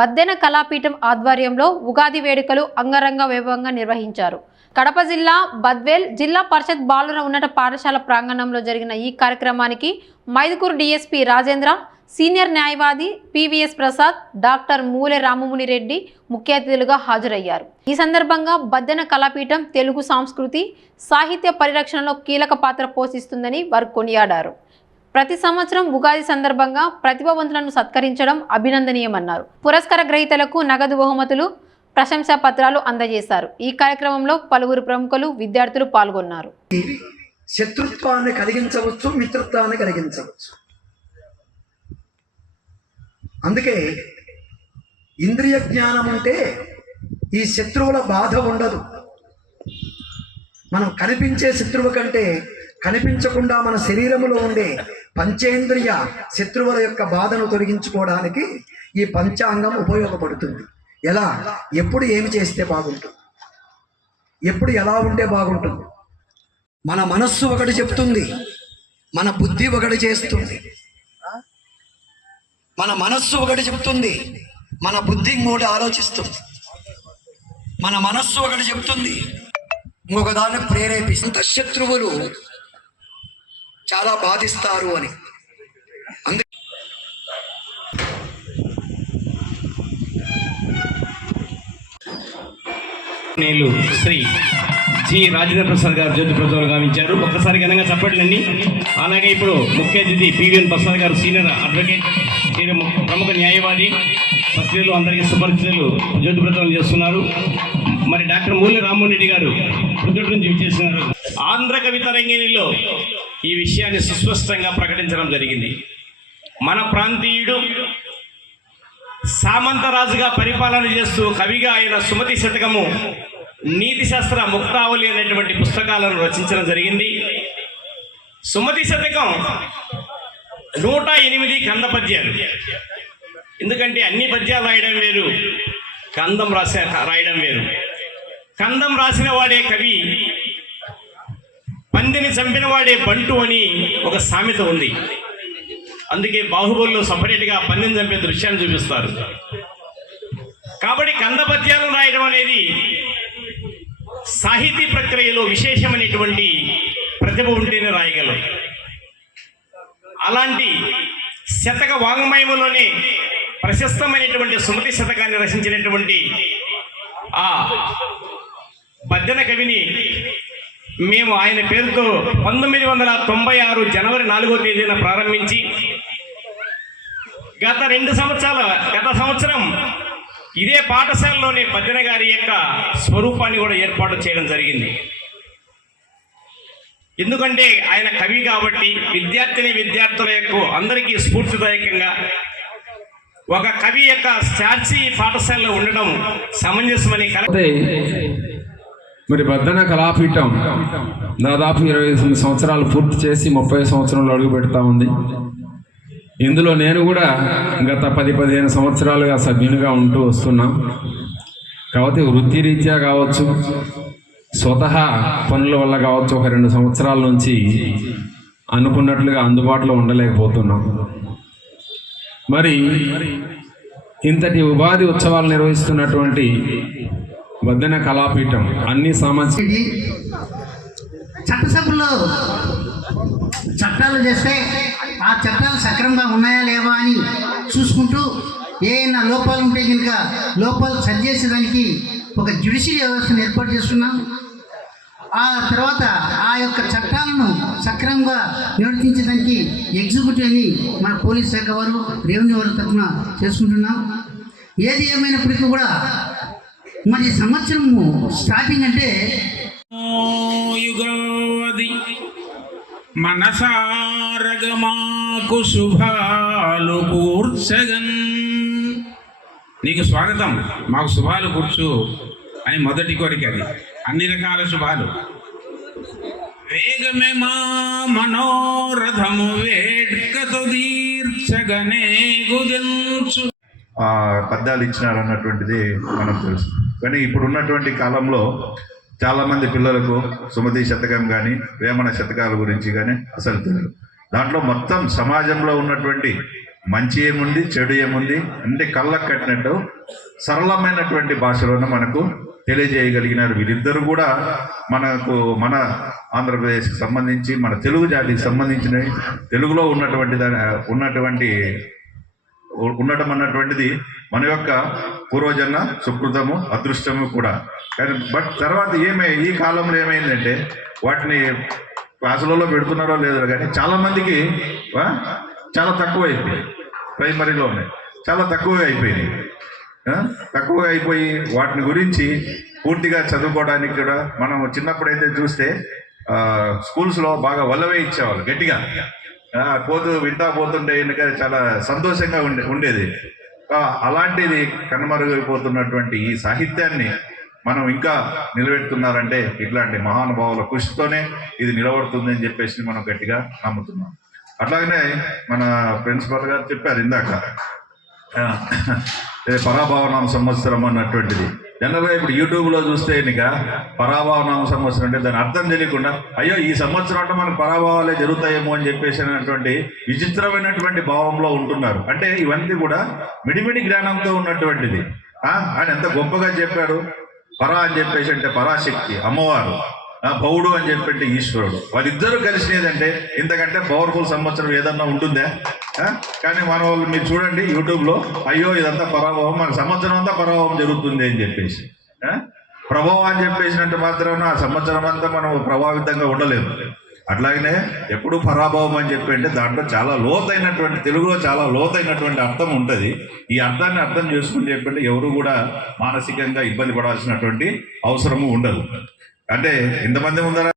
బద్దెన కళాపీఠం ఆధ్వర్యంలో ఉగాది వేడుకలు అంగరంగ వైభవంగా నిర్వహించారు. కడప జిల్లా బద్వేల్ జిల్లా పరిషత్ బాలుర ఉన్నత పాఠశాల ప్రాంగణంలో జరిగిన ఈ కార్యక్రమానికి మైదుకూరు డీఎస్పీ రాజేంద్ర, సీనియర్ న్యాయవాది పివిఎస్ ప్రసాద్, డాక్టర్ మూలె రామముని రెడ్డి ముఖ్య అతిథులుగా హాజరయ్యారు. ఈ సందర్భంగా బద్దెన కళాపీఠం తెలుగు సంస్కృతి సాహిత్య పరిరక్షణలో కీలక పాత్ర పోషిస్తుందని వారు కొనియాడారు. ప్రతి సంవత్సరం ఉగాది సందర్భంగా ప్రతిభావంతులను సత్కరించడం అభినందనీయమన్నారు. పురస్కార గ్రహీతలకు నగదు బహుమతులు, ప్రశంసా పత్రాలు అందజేశారు. ఈ కార్యక్రమంలో పలువురు ప్రముఖులు, విద్యార్థులు పాల్గొన్నారు. శత్రుత్వాన్ని కలిగించవచ్చు, మిత్రత్వాన్ని కలిగించవచ్చు. అందుకే ఇంద్రియ జ్ఞానం ఉంటే ఈ శత్రువుల బాధ ఉండదు. మనం కనిపించే శత్రువు కంటే కనిపించకుండా మన శరీరంలో ఉండే పంచేంద్రియ శత్రువుల యొక్క బాధను తొలగించుకోవడానికి ఈ పంచాంగం ఉపయోగపడుతుంది. ఎలా, ఎప్పుడు ఏమి చేస్తే బాగుంటుంది, ఎప్పుడు ఎలా ఉంటే బాగుంటుంది. మన మనస్సు ఒకటి చెప్తుంది, మన బుద్ధి ఒకటి చేస్తుంది. మన మనస్సు ఒకటి చెప్తుంది, మన బుద్ధి ఇంకోటి ఆలోచిస్తుంది. మన మనస్సు ఒకటి చెప్తుంది, ఇంకొక దాన్ని ప్రేరేపిస్తుంది. శత్రువులు చాలా బాధిస్తారు అని. నేను శ్రీ జి రాజేంద్ర ప్రసాద్ గారు జ్యోతి ప్రజ్వలు గావించారు. ఒక్కసారి ఘనంగా చెప్పండి. అలాగే ఇప్పుడు ముఖ్య అతిథి పివిఎన్ ప్రసాద్ గారు, సీనియర్ అడ్వకేట్, ప్రముఖ న్యాయవాది, సభ్యులు అందరికీ సుపరిచితులు జ్యోతి ప్రజ్వలన చేస్తున్నారు. మరి డాక్టర్ మూలె రామమోహన్ రెడ్డి గారు ప్రొద్దుటి నుంచి చేస్తున్నారు. ఆంధ్ర కవిత రంగిణిలో ఈ విషయాన్ని సుస్పష్టంగా ప్రకటించడం జరిగింది. మన ప్రాంతీయుడు సామంతరాజుగా పరిపాలన చేస్తూ కవిగా ఆయన సుమతి శతకము, నీతి శాస్త్ర ముక్తావళి అనేటువంటి పుస్తకాలను రచించడం జరిగింది. సుమతి శతకం 108 కంద పద్యాలు. ఎందుకంటే అన్ని పద్యాలు రాయడం వేరు, కందం రాయడం వేరు. కందం రాసిన వాడే కవి, పందిని చంపిన వాడే బంటు అని ఒక సామెత ఉంది. అందుకే బాహుబలిలో సపరేట్గా పందిని చంపే దృశ్యాన్ని చూపిస్తారు. కాబట్టి కంద పద్యాలను రాయడం అనేది సాహితీ ప్రక్రియలో విశేషమైనటువంటి ప్రతిభ ఉంటేనే రాయగలం. అలాంటి శతక వాంగ్మయములోనే ప్రశస్తమైనటువంటి సుమతి శతకాన్ని రచించినటువంటి ఆ బద్దెన కవిని మేము ఆయన పేరుతో 1996 జనవరి 4వ తేదీన ప్రారంభించి గత సంవత్సరం ఇదే పాఠశాలలోనే బద్దెన గారి యొక్క స్వరూపాన్ని కూడా ఏర్పాటు చేయడం జరిగింది. ఎందుకంటే ఆయన కవి కాబట్టి విద్యార్థుల యొక్క అందరికీ స్ఫూర్తిదాయకంగా ఒక కవి యొక్క స్టాచ్యూ పాఠశాలలో ఉండడం సమంజసమని. మరి బద్దెన కళాపీఠం దాదాపు 28 సంవత్సరాలు పూర్తి చేసి 30 సంవత్సరంలో అడుగు పెడతా ఉంది. ఇందులో నేను కూడా గత 10-15 సంవత్సరాలుగా సభ్యునిగా ఉంటూ వస్తున్నా. కాబట్టి వృత్తిరీత్యా కావచ్చు, స్వతహా పనుల వల్ల కావచ్చు, ఒక 2 సంవత్సరాల నుంచి అనుకున్నట్లుగా అందుబాటులో ఉండలేకపోతున్నాం. మరి ఇంతటి ఉపాధి ఉత్సవాలు నిర్వహిస్తున్నటువంటి బద్దెన కళాపీఠం అన్ని సామాజిక చట్టసభలో చట్టాలు చేస్తే ఆ చట్టాలు సక్రమంగా ఉన్నాయా లేవా అని చూసుకుంటూ ఏమైనా లోపాలు ఉంటే కనుక లోపాలు సరిచేసేదానికి ఒక జ్యుడిషియల్ వ్యవస్థను ఏర్పాటు చేస్తున్నాం. ఆ తర్వాత ఆ యొక్క చట్టాలను సక్రమంగా నిర్వర్తించడానికి ఎగ్జిక్యూటివ్ అని మన పోలీస్ శాఖ వారు, రెవెన్యూ వారి తరఫున చేసుకుంటున్నాం. ఏది ఏమైనప్పటికీ కూడా మరి సంవత్సరము స్టార్టింగ్ అంటే యుగాది మనసారగమాకు శుభాలు కూర్చగన్. నీకు స్వాగతం, మాకు శుభాలు కూర్చు అని మొదటి కోరిక. అది అన్ని రకాల శుభాలు. వేగమే మా మనోరథము వేడ్కతో తీర్చగనే గుదించు. పద్యాలు ఇచ్చినారు అన్నటువంటిది మనకు తెలుసు. కానీ ఇప్పుడు ఉన్నటువంటి కాలంలో చాలామంది పిల్లలకు సుమతి శతకం కానీ వేమన శతకాల గురించి కానీ అసలు తెలియదు. దాంట్లో మొత్తం సమాజంలో ఉన్నటువంటి మంచి ఏముంది చెడు ఏముంది అంటే కళ్ళకు కట్టినట్టు సరళమైనటువంటి భాషలోనే మనకు తెలియజేయగలిగినారు. వీరిద్దరు కూడా మన ఆంధ్రప్రదేశ్కి సంబంధించి మన తెలుగు జాతికి సంబంధించిన తెలుగులో ఉండటం అన్నటువంటిది మన యొక్క పూర్వజన్మ సుకృతము అదృష్టము కూడా. కానీ తర్వాత ఈ కాలంలో ఏమైందంటే వాటిని క్లాసులలో పెడుతున్నారో లేదో కానీ చాలామందికి చాలా తక్కువ అయిపోయాయి. ప్రైమరీలోనే చాలా తక్కువగా అయిపోయి వాటిని గురించి పూర్తిగా చదువుకోవడానికి కూడా మనం చిన్నప్పుడైతే చూస్తే స్కూల్స్లో బాగా వల్లవే ఇచ్చేవాళ్ళు గట్టిగా వింటా పోతుంటే ఇంకా చాలా సంతోషంగా ఉండేది. అలాంటిది కనుమరుగైపోతున్నటువంటి ఈ సాహిత్యాన్ని మనం ఇంకా నిలబెడుతున్నారంటే ఇట్లాంటి మహానుభావుల కృషితోనే ఇది నిలబడుతుంది అని చెప్పేసి మనం గట్టిగా నమ్ముతున్నాం. అట్లాగనే మన ప్రిన్సిపల్ గారు చెప్పారు ఇందాక పరాభవనామ సంవత్సరం అన్నటువంటిది. జనరల్గా ఇప్పుడు యూట్యూబ్లో చూస్తే ఇక పరాభవనామ సంవత్సరం అంటే దాని అర్థం తెలియకుండా అయ్యో ఈ సంవత్సరం అంటే మనకు పరాభవాలే జరుగుతాయేమో అని చెప్పేసి అనేటువంటి విచిత్రమైనటువంటి భావంలో ఉంటున్నారు. అంటే ఇవన్నీ కూడా మిడిమిడి జ్ఞానంతో ఉన్నటువంటిది. ఆయన ఎంత గొప్పగా చెప్పాడు. పరా అని చెప్పేసి అంటే పరాశక్తి అమ్మవారు, భౌడు అని చెప్పంటే ఈశ్వరుడు, వాళ్ళిద్దరూ కలిసినదంటే ఇంతకంటే పవర్ఫుల్ సంవత్సరం ఏదన్నా ఉంటుందా? కానీ మన వాళ్ళు మీరు చూడండి యూట్యూబ్లో అయ్యో ఇదంతా పరాభవం, మన సంవత్సరం అంతా పరాభవం జరుగుతుంది అని చెప్పేసి ప్రభావం అని చెప్పేసినట్టు మాత్రాన ఆ సంవత్సరం అంతా మనం ప్రభావితంగా ఉండలేము. అట్లాగనే ఎప్పుడు పరాభవం అని చెప్పి అంటే దాంట్లో చాలా లోతైనటువంటి తెలుగులో చాలా లోతైనటువంటి అర్థం ఉంటుంది. ఈ అర్థాన్ని అర్థం చేసుకుని చెప్పంటే ఎవరు కూడా మానసికంగా ఇబ్బంది పడాల్సినటువంటి అవసరము ఉండదు. అంటే ఇంతమంది ముందర